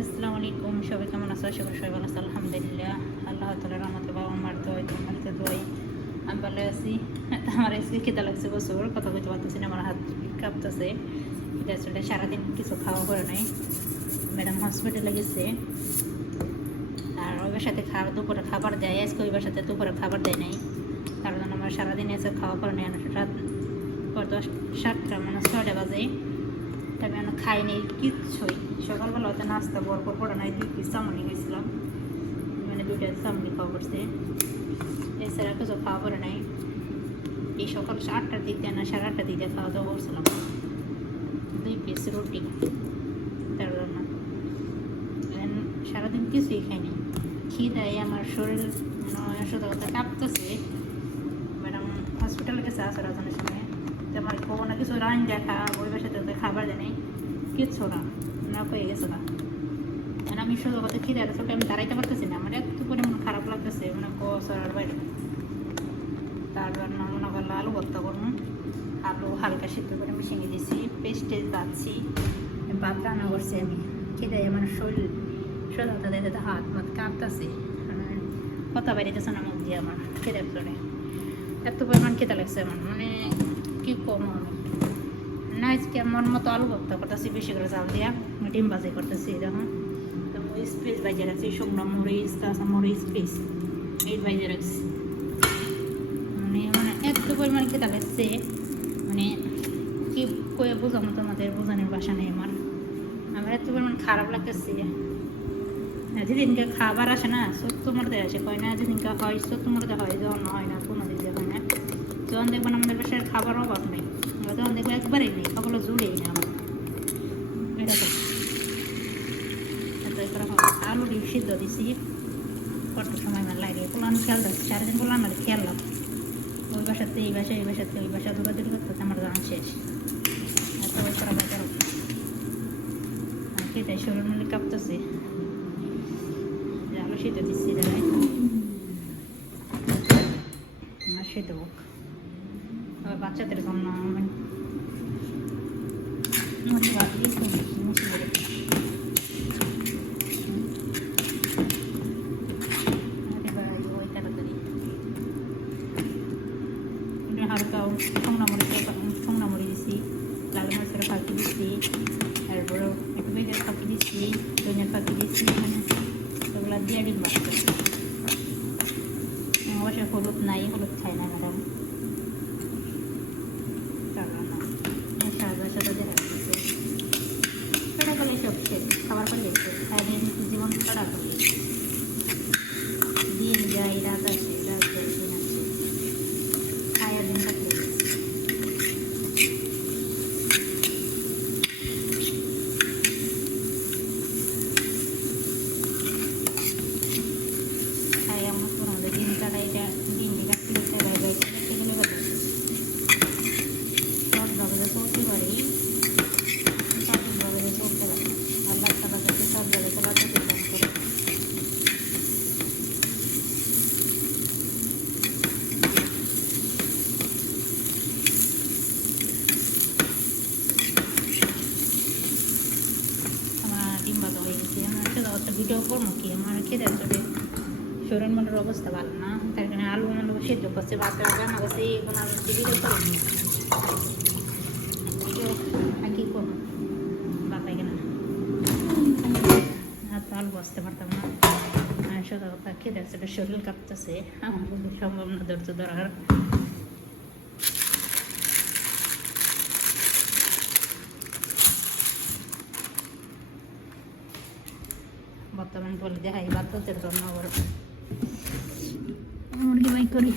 আসসালামু আলাইকুম, সবাই কেমন আছো? আশা করি সবাই ভালো আছে। আলহামদুলিল্লাহ, আল্লাহ তাআলার রহমতে, বাবা মার দোয়ায়, তোমার দোয়ায় আমি ভালো আছি। আমার আজকে খিদা লাগছে প্রচুর, কথা বলতে পারতেছি না, আমার হাত কাঁপতেছে। এটা আসলে সারাদিন কিছু খাওয়া করে নাই। ম্যাডাম হসপিটালে গেছে, আর ওই বাসাতে দুপুরে খাবার দেয়। আজকে ওই বাসাতে দুপুরে খাবার দেয় নাই, তার জন্য আমার সারাদিন এসে খাওয়া করে নেই। রাত 7টা মানে 6টা বাজে, তবে আমি খাইনি কিচ্ছুই। সকালবেলা হয়তো নাস্তা বরপর পড়ে নাই, 2 পিস চাউমিন গেছিলাম, মানে 2টা চাউমিন খাওয়া করছে। এছাড়া কিছু খাওয়া পড়ে নাই। এই সকাল 8টার দিক দিয়ে না 8:30 দিক দিয়ে খাওয়া দাওয়া করছিলাম, 2 পিস রুটি। তার জন্য সারাদিন কিছুই খাইনি। খিদায় আমার শরীর সোজা কথা কাঁপতেছে। ম্যাডাম হসপিটালে গেছে আসর আজানের সময়, আমার কোনো কিছু রান দেখা ওই বাসাতে খাবার দেয় নাই, কিচ্ছু না পেয়ে গেছে না। আমি সোজা কথা খিদে আছে, আমি দাঁড়াইতে পারতেছি না, আমার একটু পরিমাণ খারাপ লাগতেছে, মানে কষার বাইরে। তার জন্য মনে করলো আলু ভর্তা করবো, আলু হালকা সিদ্ধ করে মিশিয়ে দিয়েছি, পেস্টে বাঁধছি, ভাত রান্না করছি। আমি খিদে আমার শরীর সোজা কথা দেখতে হাত মাত কাঁপতেছে, কথা বেরিয়েছে না মুখ দিয়ে আমার খিদে চলে। এত পরিমাণ খেতে লাগছে আমার, মানে কি কম আমি না। আজকে মন মতো আলু ভর্তা করতেছি, বেশি করে চাল দিয়া ডিম ভাজি করতেছি। দেখুন মরিচ পেঁচ বাজিয়ে রাখছি, শুকনো মরিচ, কাঁচা মরিচ পেঁচ এই বাজিয়ে রাখছি। মানে এত পরিমাণ খেতে লাগছে, মানে কি কয়ে বোঝাবো তোমাদের, বোঝানোর বাসা নেই আমার এত পরিমাণ খারাপ লাগতেছে। যেদিনকে খাবার আসে না সত্য মরতে আসে, কয় না যেদিনকে হয় সত্য মরতে হয়, যখন হয় না কোনো দিন হয় না। যখন দেখবেন আমাদের বাসায় খাবার অভাব নেই, তখন দেখবো একবারেই নেই, খাবারগুলো জুড়েই না আমার এরকম। আলু ডিম সিদ্ধ দিছি, কত সময় আমার লাগে পোলানো খেয়াল দিচ্ছি, 4 দিন পোলানো খেয়ালাম। ওই বাসাতে এই বাসায়, এই বাসাতে ওই বাসা দূরাদূরি করতে আমার গান শেষ। এত করা বেকার খেতে শরীর মিলে কাঁপতেছে। আলু সিদ্ধ দিচ্ছি, দাঁড়াই আমার সিদ্ধ হোক, আবার বাচ্চাদের জন্য হালকা শুকনো মরিচ দিচ্ছি, লাল মরিচের ফাঁকি দিচ্ছি, তারপরে একটু বেগের ফাঁকি দিচ্ছি, ধনিয়ার ফাঁকি দিচ্ছি, মানে ওগুলো দিয়ে ডিম বাড়তে। অবশ্যই হলুদ নাই, হলুদ খাই না ম্যাডাম, সাথে দেখা যাচ্ছে সেটা করলে সব শেষ, খাবার করে গেছে সারাদিন জীবন কাটা করি, দিন যাই রাত আসে, রাত যাই দিন আসে, খায়া দিন কাটলে খাই আমার কোনো দিন কাটাই, দিন কাটতে গেলে সবভাবে চলতে পারি, সঠিকভাবে চলতে পারি। আল্লাহ তাআলা যাতে সব জায়গায় চলাতে দান করে। আমার ডিম ভাজা হয়ে গেছে, আমার একটা ভিডিও করবো কি, আমার খেতে আসলে শরীর মনের অবস্থা ভালো না, তার কারণে আলু সেদ্ধ করছে, ভাত রান্না করছে, এখন আমি ভিডিও করিনি, কি করবো বাপাই কেনা আর তো আলু বসতে পারতাম না। আর সোজা কথা খেতে আসলে শরীর কাঁপতেছে, আমার পক্ষে সম্ভব না ধৈর্য ধরার। বর্তমান বলে দেখাই বাচ্চাদের জন্য আবার মুরগি বাই করি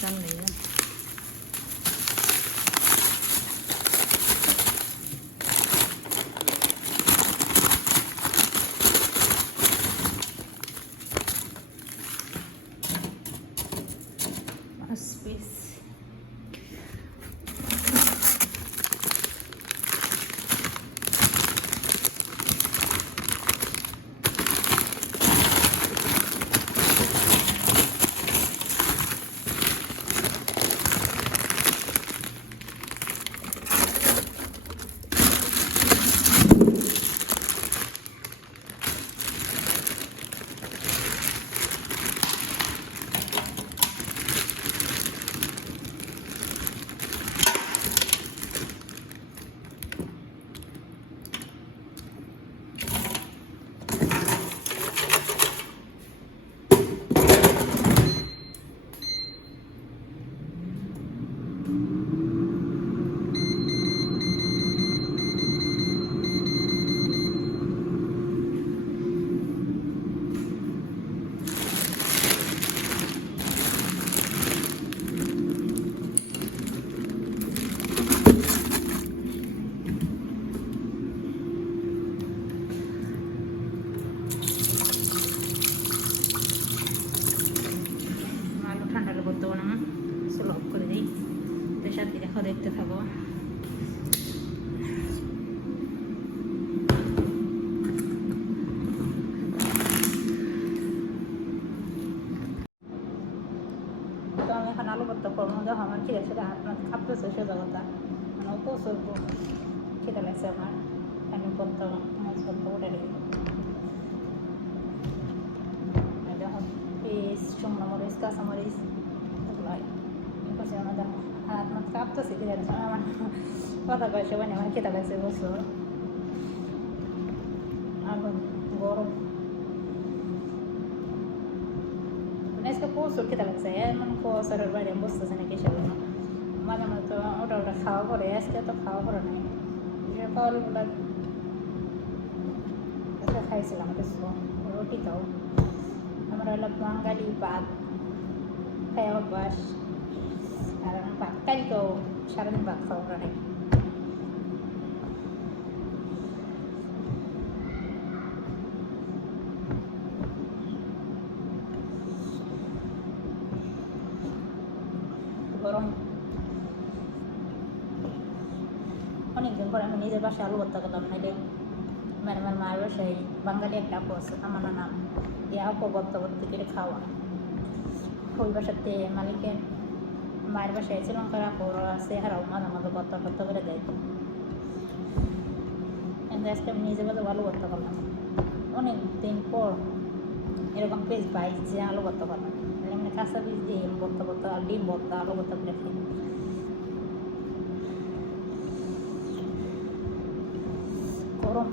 চাল লেগে পিস। খিদের সাথে হাত মাছ কাঁপতেছে সোজা কথা, মানে প্রচুর খিদে লাগছে আমার। আমি বলতাম মাছ বলতে উঠে রেখে যখন পেঁয়াজ, শুকনো মরিচ, কাঁচামরিচ এগুলো করছি আমাদের হাত মাছ কাঁপতেছে খিদে লাগছে আমার। কথা কয় সবাই আমার খিদে লাগছে প্রচুর, আগুন গরম আজকে প্রচুর খিদে লাগছে, এমন কচরের বাইরে বসতেছে না কিসের জন্য। মাঝে মাঝে তো ওটা ওটা খাওয়া পরে, আজকে তো খাওয়া পরে নাই। যে ফলগুলো খাইছিলাম কিছু রুটি খাও, আমরা হলো বাঙালি ভাত খাই অভ্যাস, আর ভাত কালকেও সারাদিন ভাত খাওয়া পরে নাই। গরম অনেকদিন পরে আমি নিজের বাসায় আলু ভর্তা করলাম, নাইলে মানে আমার মায়ের বাসায় বাঙালি একটা আপু আছে আমার নাম, এই আপু ভর্তা ভর্তি করে খাওয়া। ওই বাসাতে মালিকের মায়ের বাসায় শ্রীলঙ্কার আপুর আছে, হারাও মাঝে মাঝে ভর্তা ভর্তা করে দেয়। কিন্তু আজকে আমি নিজে বাজে আলু ভর্তা করলাম, অনেক দিন পর এরকম পেজ পাই যে আলু ভর্তা করলাম। এমনি কাঁচা বীজ দিয়ে ভর্তা ভর্তা, ডিম ভর্তা, আলু ভর্তা করে খাই। গরম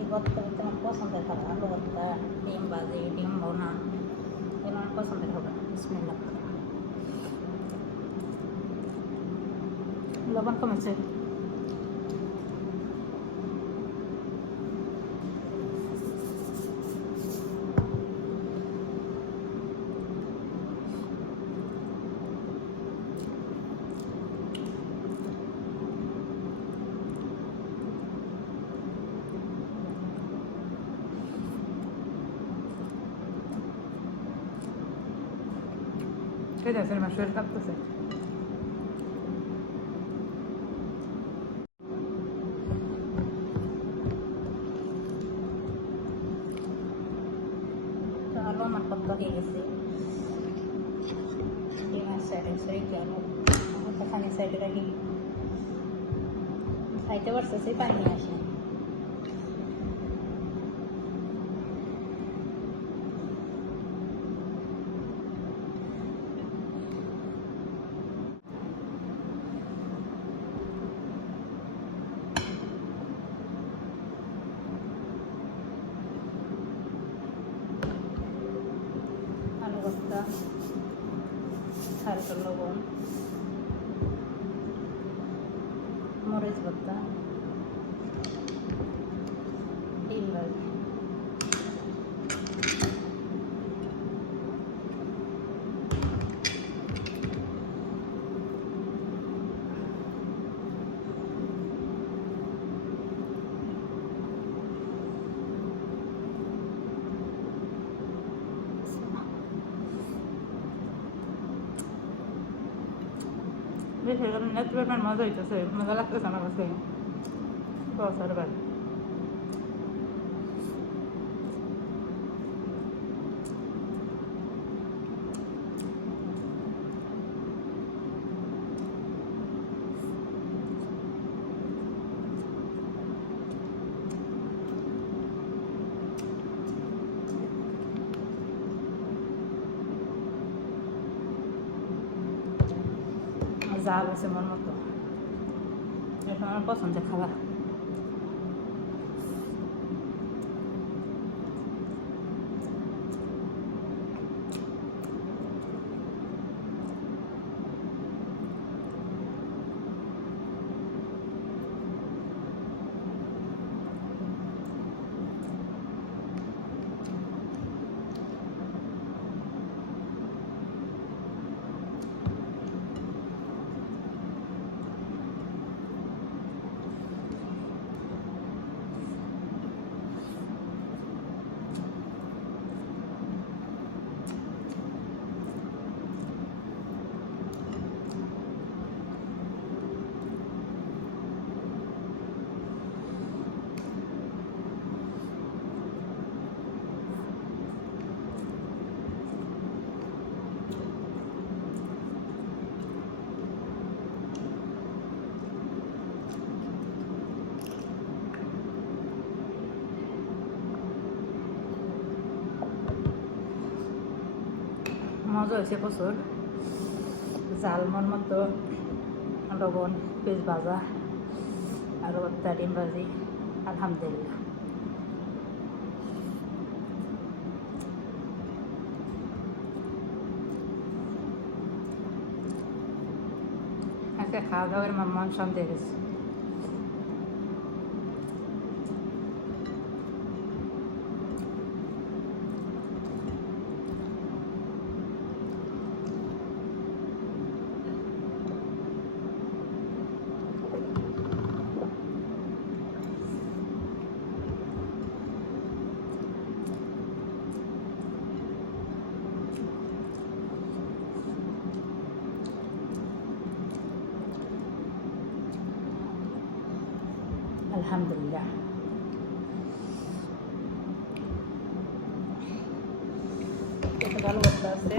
এই ভর্তা করতে আমার পছন্দের খাবার, আলু ভর্তা, ডিম ভাজি, ডিম ভোনা, এগুলো আমার পছন্দের খাবার। বিসমিল্লাহ। লবণ কমেছে, খেতে আছে আমার শরীর কাঁপতেছে। আলু আমার কত হয়ে গেছে, সাইডে সাইডে আলু খানি সাইডে রাখি, খাইতে পারতেছি পানি নিয়ে আসে। আলু ভর্তা, হালকা লবণ, মরিচ ভর্তা, ডিম ভাজি, বেশি ন্যাচুরাল মজা হইতেছে, মজা লাগতেছে আমার কাছে বছর বাদ। জাল হয়েছে মন মতো, এটা আমার পছন্দের খাবার। মজা হয়েছে প্রচুর, জালমন মতো লবণ, পেঁয়াজ ভাজা আর একটা ডিম ভাজি, আলহামদুলিল্লাহ। একটা খাওয়া দাওয়ার মন শান্তি হয়ে গেছে। আলহামদুলিল্লাহ। ভালো করতে আছে।